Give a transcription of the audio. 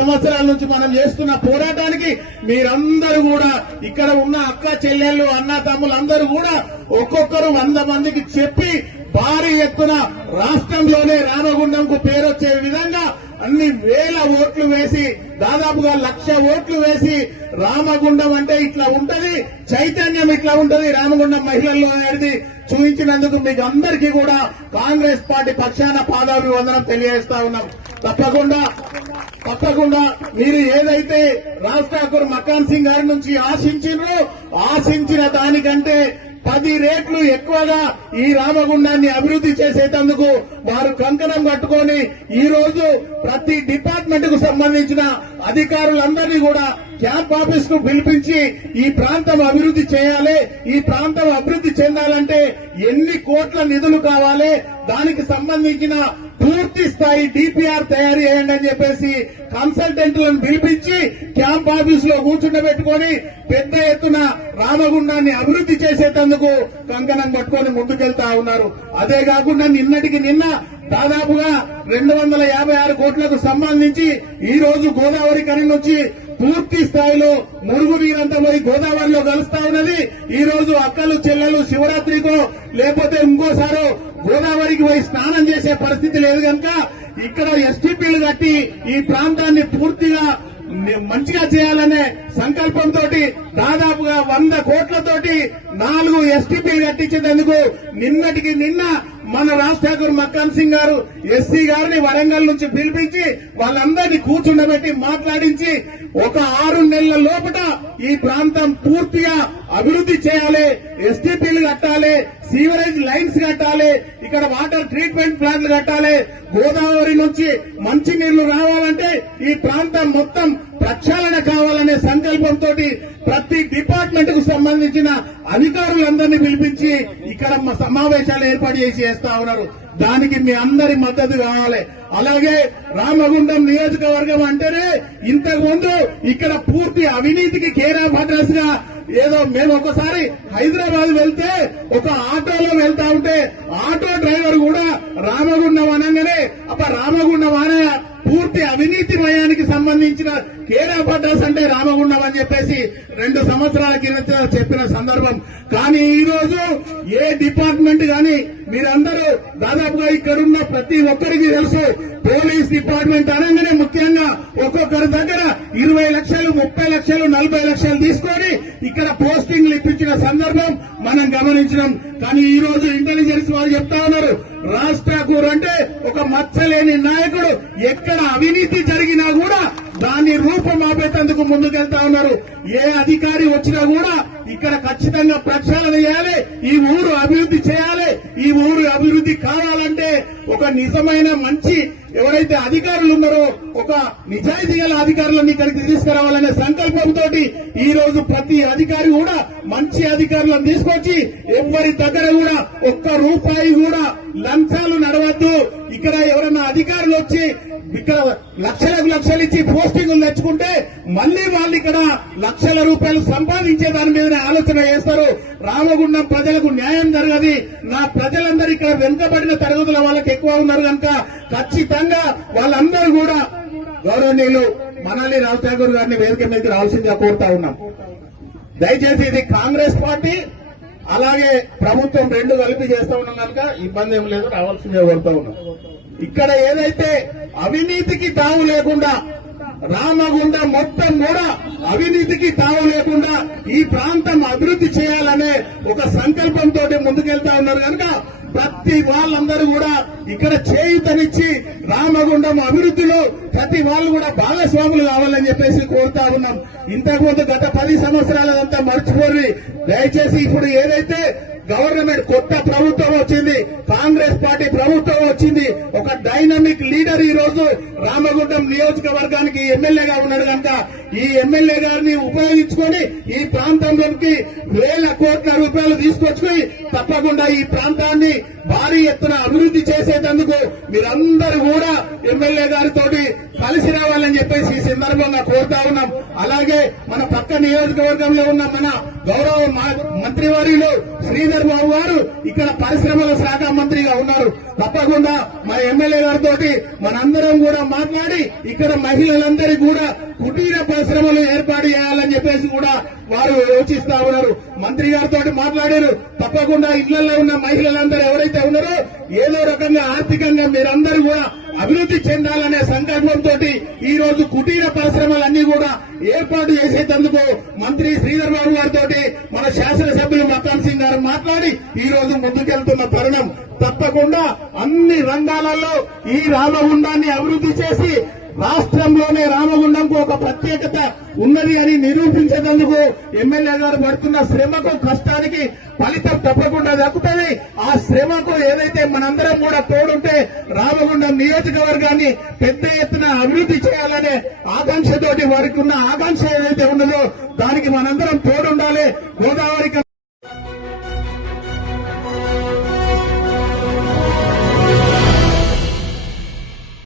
సంవత్సరాల నుంచి మనం చేస్తున్న పోరాటానికి మీరందరూ కూడా ఇక్కడ ఉన్న అక్క చెల్లెళ్ళు అన్న తమ్ములు అందరూ కూడా ఒక్కొక్కరు వంద మందికి చెప్పి భారీ ఎత్తున రాష్ట్రంలోనే రామగుండంకు పేరొచ్చే విధంగా అన్ని వేల ఓట్లు వేసి దాదాపుగా లక్ష ఓట్లు వేసి రామగుండం అంటే ఇట్లా ఉంటది చైతన్యం ఇట్లా ఉంటది రామగుండం మహిళల్లో అనేది చూపించినందుకు మీకు అందరికీ కూడా కాంగ్రెస్ పార్టీ పక్షాన పాదాభివందనం తెలియజేస్తా ఉన్నాం. తప్పకుండా తప్పకుండా మీరు ఏదైతే రాజ్ ఠాకూర్ మకాన్ సింగ్ గారి నుంచి ఆశించినో ఆశించిన దానికంటే పది రేట్లు ఎక్కువగా ఈ రామగుండాన్ని అభివృద్ధి చేసేటందుకు వారు కంకణం కట్టుకొని ఈ రోజు ప్రతి డిపార్ట్మెంట్కు సంబంధించిన అధికారులందరినీ కూడా క్యాంప్ ఆఫీస్ను పిలిపించి ఈ ప్రాంతం అభివృద్ధి చేయాలి ఈ ప్రాంతం అభివృద్ధి చెందాలంటే ఎన్ని కోట్ల నిధులు కావాలి దానికి సంబంధించిన పూర్తి స్థాయి డిపిఆర్ తయారు చేయండి అని చెప్పేసి కన్సల్టెంట్లను పిలిపించి క్యాంప్ ఆఫీస్లో కూర్చుండబెట్టుకొని పెద్ద ఎత్తున రామగుండాన్ని అభివృద్ధి చేసేటందుకు కంకణం పట్టుకొని ముందుకెళ్తా ఉన్నారు. అదే కాకుండా నిన్నటికి నిన్న దాదాపుగా రెండు వందల యాభై ఆరు కోట్లకు సంబంధించి ఈ రోజు గోదావరి కరెంట్ వచ్చి పూర్తి స్థాయిలో మురుగు నీరంతా పోయి గోదావరిలో కలుస్తా ఉన్నది. ఈ రోజు అక్కలు చెల్లెలు శివరాత్రికో లేకపోతే ఇంకోసారో గోదావరికి పోయి స్నానం చేసే పరిస్థితి లేదు కనుక ఇక్కడ ఎస్టీపీలు కట్టి ఈ ప్రాంతాన్ని పూర్తిగా మంచిగా చేయాలనే సంకల్పంతో దాదాపుగా వంద కోట్లతోటి నాలుగు ఎస్టీపీ కట్టించేందుకు నిన్నటికి నిన్న మన రాజ్ ఠాకూర్ సింగ్ గారు ఎస్సీ గారిని వరంగల్ నుంచి పిలిపించి వాళ్ళందరినీ కూర్చుండబెట్టి మాట్లాడించి ఒక ఆరు నెలల లోపల ఈ ప్రాంతం పూర్తిగా అభివృద్ధి చేయాలి ఎస్టీపీలు కట్టాలి సీవరేజ్ లైన్స్ కట్టాలి. ఇక్కడ వాటర్ ట్రీట్మెంట్ ప్లాంట్లు కట్టాలి. గోదావరి నుంచి మంచి నీళ్ళు రావాలంటే ఈ ప్రాంతం మొత్తం ప్రక్షాళన కావాలనే సంకల్పంతో ప్రతి డిపార్ట్మెంట్కు సంబంధించిన అధికారులందరినీ పిలిపించి ఇక్కడ సమావేశాలు ఏర్పాటు చేసి చేస్తా ఉన్నారు. దానికి మీ అందరి మద్దతు కావాలి. అలాగే రామగుండం నియోజకవర్గం అంటేనే ఇంతకు ముందు ఇక్కడ పూర్తి అవినీతికి కేరా భద్రస్గా ఏదో మేము ఒకసారి హైదరాబాద్ వెళ్తే ఒక ఆటోలో వెళ్తా ఉంటే ఆటో డ్రైవర్ కూడా రామగుండం అనగానే అప్ప రామగుండం అనే అవినీతి మయానికి సంబంధించిన కేరా పడ్డాస్ అంటే రామగుండం అని చెప్పేసి రెండు సంవత్సరాల కింద చెప్పిన సందర్భం. కానీ ఈ రోజు ఏ డిపార్ట్మెంట్ గాని మీరందరూ దాదాపుగా ఇక్కడున్న ప్రతి ఒక్కరికి తెలుసు పోలీస్ డిపార్ట్మెంట్ అనగానే ముఖ్యంగా ఒక్కొక్కరి దగ్గర ఇరవై లక్షలు ముప్పై లక్షలు నలభై లక్షలు తీసుకొని ఇక్కడ పోస్టింగ్లు ఇప్పించిన సందర్భం మనం గమనించినాం. కానీ ఈ రోజు ఇంటెలిజెన్స్ వాళ్ళు చెప్తా ఉన్నారు రాజ్ ఠాకూర్ అంటే ఒక మచ్చలేని నాయకుడు ఎక్కడ అవినీతి జరిగినా కూడా దాన్ని రూపమాపేటందుకు ముందుకెళ్తా ఉన్నారు. ఏ అధికారి వచ్చినా కూడా ఇక్కడ ఖచ్చితంగా ప్రక్షాళన చేయాలి ఈ ఊరు అభివృద్ధి చేయాలి ఈ ఊరు అభివృద్ధి కావాలంటే ఒక నిజమైన మంచి ఎవరైతే అధికారులు ఉన్నారో ఒక నిజాయితీ గల అధికారులను ఇక్కడికి తీసుకురావాలనే సంకల్పంతో ఈ రోజు ప్రతి అధికారి కూడా మంచి అధికారులను తీసుకొచ్చి ఎవరి దగ్గర కూడా ఒక్క రూపాయి కూడా లంచాలు నడవద్దు. ఇక్కడ ఎవరైనా అధికారులు వచ్చి ఇక్కడ లక్షలకు లక్షలు ఇచ్చి పోస్టింగ్లు తెచ్చుకుంటే మళ్ళీ వాళ్ళు ఇక్కడ లక్షల రూపాయలు సంపాదించే దాని మీదనే ఆలోచన చేస్తారు. రామగుండం ప్రజలకు న్యాయం జరగది. నా ప్రజలందరూ ఇక్కడ వెనుకబడిన తరగతుల వాళ్ళకి ఎక్కువ ఉన్నారు కనుక ఖచ్చితంగా వాళ్ళందరూ కూడా గౌరవనీయులు మనాలి రావు ఠాకూర్ గారిని వేదిక మీదకి రావాల్సిందిగా కోరుతా ఉన్నాం. దయచేసి ఇది కాంగ్రెస్ పార్టీ అలాగే ప్రభుత్వం రెండు కలిపి చేస్తా ఉన్నాం కనుక ఇబ్బంది ఏం లేదు రావాల్సిందే కోరుతా ఉన్నాం. ఇక్కడ ఏదైతే అవినీతికి తావు లేకుండా రామగుండ మొత్తం కూడా అవినీతికి తావు లేకుండా ఈ ప్రాంతం అభివృద్ధి చేయాలనే ఒక సంకల్పంతో ముందుకెళ్తా ఉన్నారు కనుక ప్రతి వాళ్ళందరూ కూడా ఇక్కడ చేయుతనిచ్చి రామగుండం అభివృద్ధిలో ప్రతి వాళ్ళు కూడా భాగస్వాములు కావాలని చెప్పేసి కోరుతా ఉన్నాం. ఇంతకుముందు గత పది సంవత్సరాలంతా మర్చిపోయి దయచేసి ఇప్పుడు ఏదైతే గవర్నమెంట్ కొత్త ప్రభుత్వం వచ్చింది కాంగ్రెస్ పార్టీ ప్రభుత్వం వచ్చింది. ఒక డైనమిక్ లీడర్ ఈ రోజు రామగుండం నియోజకవర్గానికి ఎమ్మెల్యేగా ఉన్నాడు కనుక ఈ ఎమ్మెల్యే గారిని ఉపయోగించుకొని ఈ ప్రాంతంలోకి వేల కోట్ల రూపాయలు తీసుకొచ్చుకొని తప్పకుండా ఈ ప్రాంతాన్ని భారీ ఎత్తున అభివృద్ధి చేసేటందుకు మీరందరూ కూడా ఎమ్మెల్యే గారితో కలిసి రావాలని చెప్పేసి ఈ సందర్భంగా కోరుతా ఉన్నాం. అలాగే మన పక్క నియోజకవర్గంలో ఉన్న మన గౌరవ మంత్రివర్యులు శ్రీధర్ బాబు గారు ఇక్కడ పరిశ్రమల శాఖ మంత్రిగా ఉన్నారు. తప్పకుండా మా ఎమ్మెల్యే గారితో మనందరం కూడా మాట్లాడి ఇక్కడ మహిళలందరికీ కూడా కుటీర పరిశ్రమలు ఏర్పాటు చేయాలని చెప్పేసి కూడా వారు యోచిస్తా ఉన్నారు. మంత్రి గారితో మాట్లాడారు. తప్పకుండా ఇళ్ళలో ఉన్న మహిళలందరూ ఎవరైతే ఉన్నారో ఏదో రకంగా ఆర్థికంగా మీరందరూ కూడా అభివృద్ధి చెందాలనే సంకల్పంతో ఈ రోజు కుటీర పరిశ్రమలన్నీ కూడా ఏర్పాటు చేసేటందుకు మంత్రి శ్రీధర్ బాబు గారితో మన శాసనసభ్యులు మకాన్ సింగ్ గారు మాట్లాడి ఈ రోజు ముందుకెళ్తున్న తరుణం. తప్పకుండా అన్ని రంగాలలో ఈ రామగుండాన్ని అభివృద్ధి చేసి రాష్ట్రంలోనే రామగుండంకు ఒక ప్రత్యేకత ఉన్నది అని నిరూపించేందుకు ఎమ్మెల్యే గారు పడుతున్న శ్రమకు కష్టానికి ఫలితం తప్పకుండా దక్కుతుంది. ఆ శ్రమకు ఏదైతే మనందరం కూడా తోడుంటే రామగుండం నియోజకవర్గాన్ని పెద్ద ఎత్తున అభివృద్ధి చేయాలనే ఆకాంక్షతోటి వారికి ఉన్న ఆకాంక్ష ఏదైతే ఉన్నదో దానికి మనందరం తోడుండాలి. గోదావరి